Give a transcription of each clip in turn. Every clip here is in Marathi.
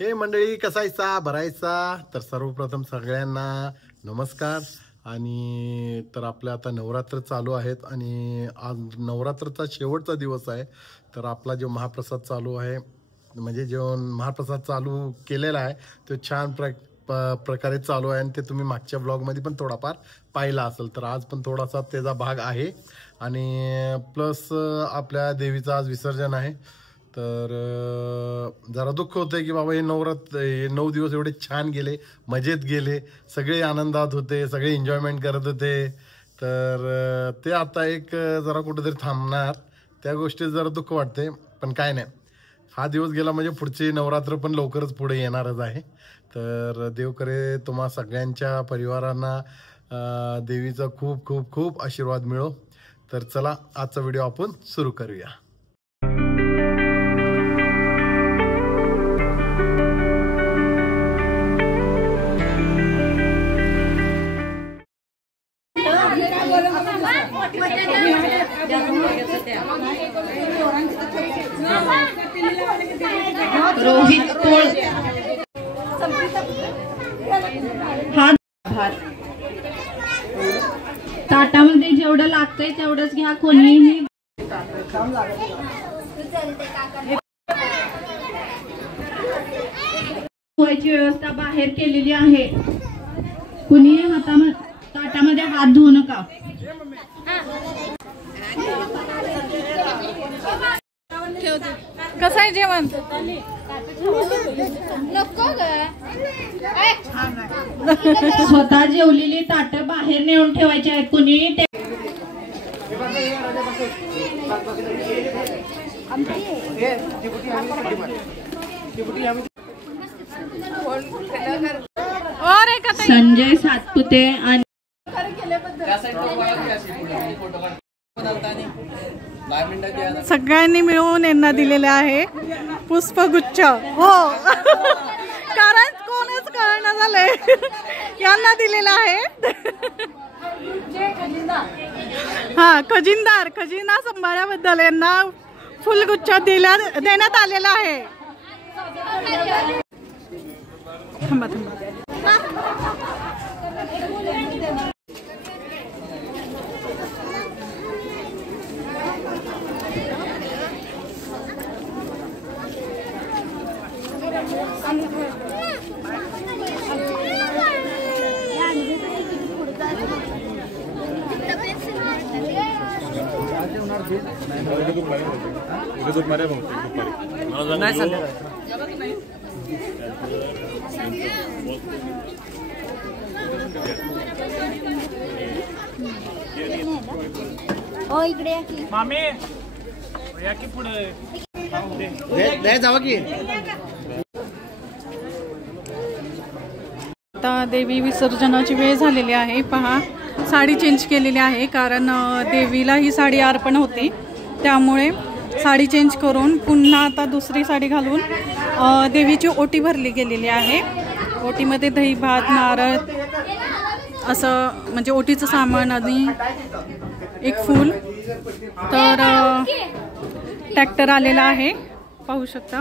हे मंडळी कसायचा भरायचा। तर सर्वप्रथम सगळ्यांना नमस्कार। आणि तर आपल्या आता नवरात्र चालू आहेत आणि आज नवरात्रचा शेवटचा दिवस आहे। तर आपला जो महाप्रसाद चालू आहे म्हणजे जो महाप्रसाद चालू केलेला आहे तो छान प्रकारे चालू आहे आणि ते तुम्ही मागच्या ब्लॉगमध्ये पण थोडाफार पाहिला असेल। तर आज पण थोडासा त्याचा भाग आहे आणि प्लस आपल्या देवीचं आज विसर्जन आहे। तर जरा दुःख होतंय की बाबा हे नवरात्र 9 दिवस एवढे छान गेले, मजेत गेले, सगळे आनंदात होते, सगळे एन्जॉयमेंट करत होते। तर ते आता एक जरा कुठेतरी थांबणार, त्या गोष्टीत जरा दुःख वाटते। पण काय नाही, हा दिवस गेला म्हणजे पुढचे नवरात्र पण लवकरच पुढे येणारच आहे। तर देव करे तुम्हा सगळ्यांच्या परिवारांना देवीचा खूप खूप खूप आशीर्वाद मिळो। तर चला आजचा व्हिडिओ आपण सुरू करूया। रोहित कोळ भात ताटामध्ये जेवढं लागतंय तेवढंच घ्या। कोणीही धुवायची व्यवस्था बाहेर केलेली आहे। कुणी ताटामध्ये हात धुवू नका। कसं आहे जेवण? स्वतः जेवलेली ताटं बाहेर नेऊन ठेवायची आहेत। कुणी संजय सातपुते आणि सगळ्यांनी मिळून यांना दिलेले आहे पुष्पगुच्छ। हो कारण कोणच कळना झालंय, यांना दिलेला आहे। हा खजिना सांभाळल्याबद्दल यांना फुलगुच्छ देण्यात आलेला आहे। थांबा ओ इकडे या की मामी, या की पुढे जावा की। आता देवी विसर्जनाची वेळ झालेली आहे। पहा, साडी चेंज केलेली आहे कारण देवीला ही साडी अर्पण होती, त्यामुळे साडी चेंज करून पुन्हा आता दुसरी साडी घालून देवीची ओटी भरली गेलेली आहे। ओटीमध्ये दही भात नारळ असं म्हणजे ओटीचं सामान आणि एक फूल। तर ट्रॅक्टर आलेला आहे, पाहू शकता।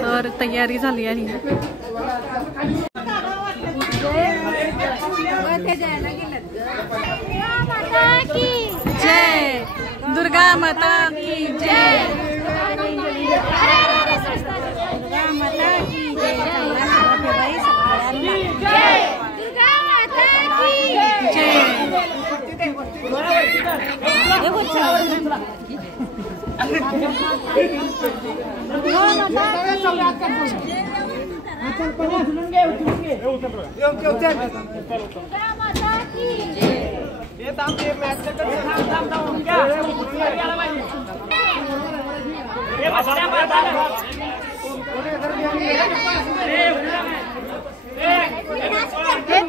तर तयारी झाली आहे। जय दुर्गा माता की जय।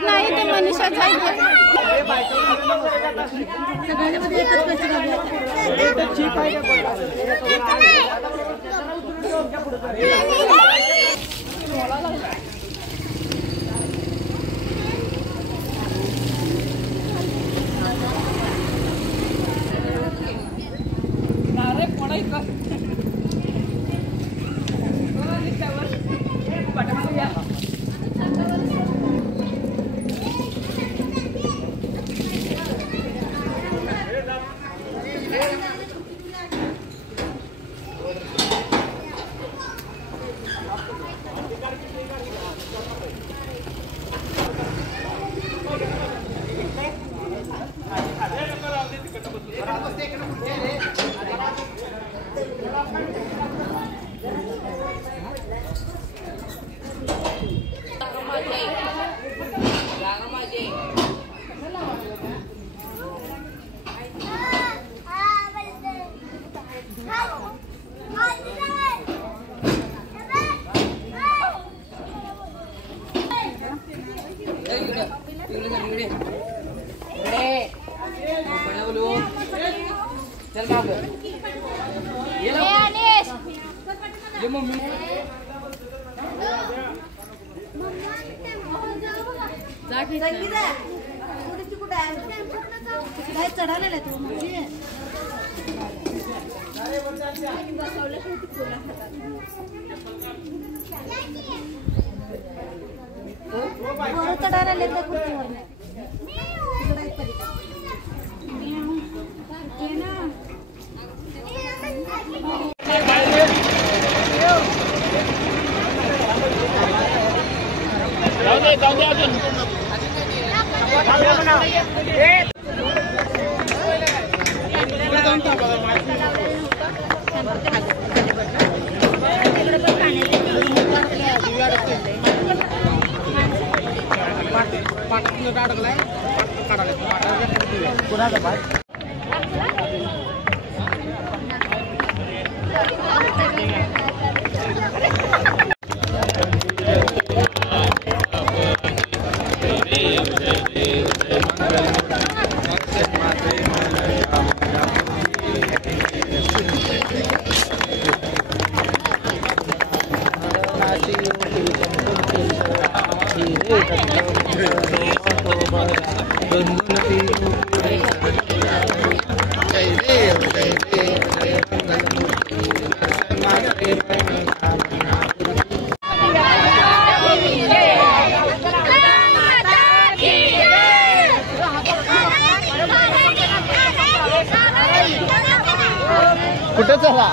नाही ते मनीषा चढालेला तू चढायला कुठे चला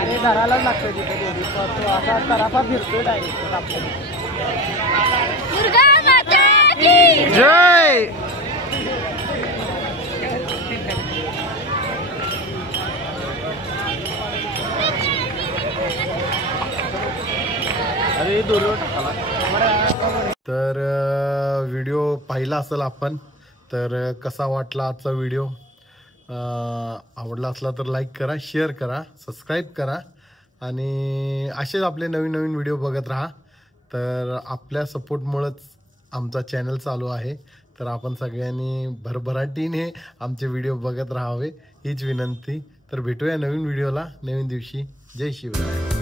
अरे धरायलाच लागतं तिथे दोरी तो असा तराफा फिरतोय डायरेक्ट दुर्गा माता की जय. अरे दोरीवर टाकाला. तर व्हिडिओ पाहिला असेल आपण, तर कसा वाटला आजचा व्हिडिओ? आवडला असला तर लाईक करा, शेअर करा, सबस्क्राईब करा आणि असेच आपले नवीन नवीन व्हिडिओ बघत राहा. तर आपल्या सपोर्टमुळेच आमचा चॅनल चालू आहे, तर आपण सगळ्यांनी भरभराटीने आमचे व्हिडिओ बघत राहावे हीच विनंती. तर भेटूया नवीन व्हिडिओला नवीन दिवशी. जय शिवराय.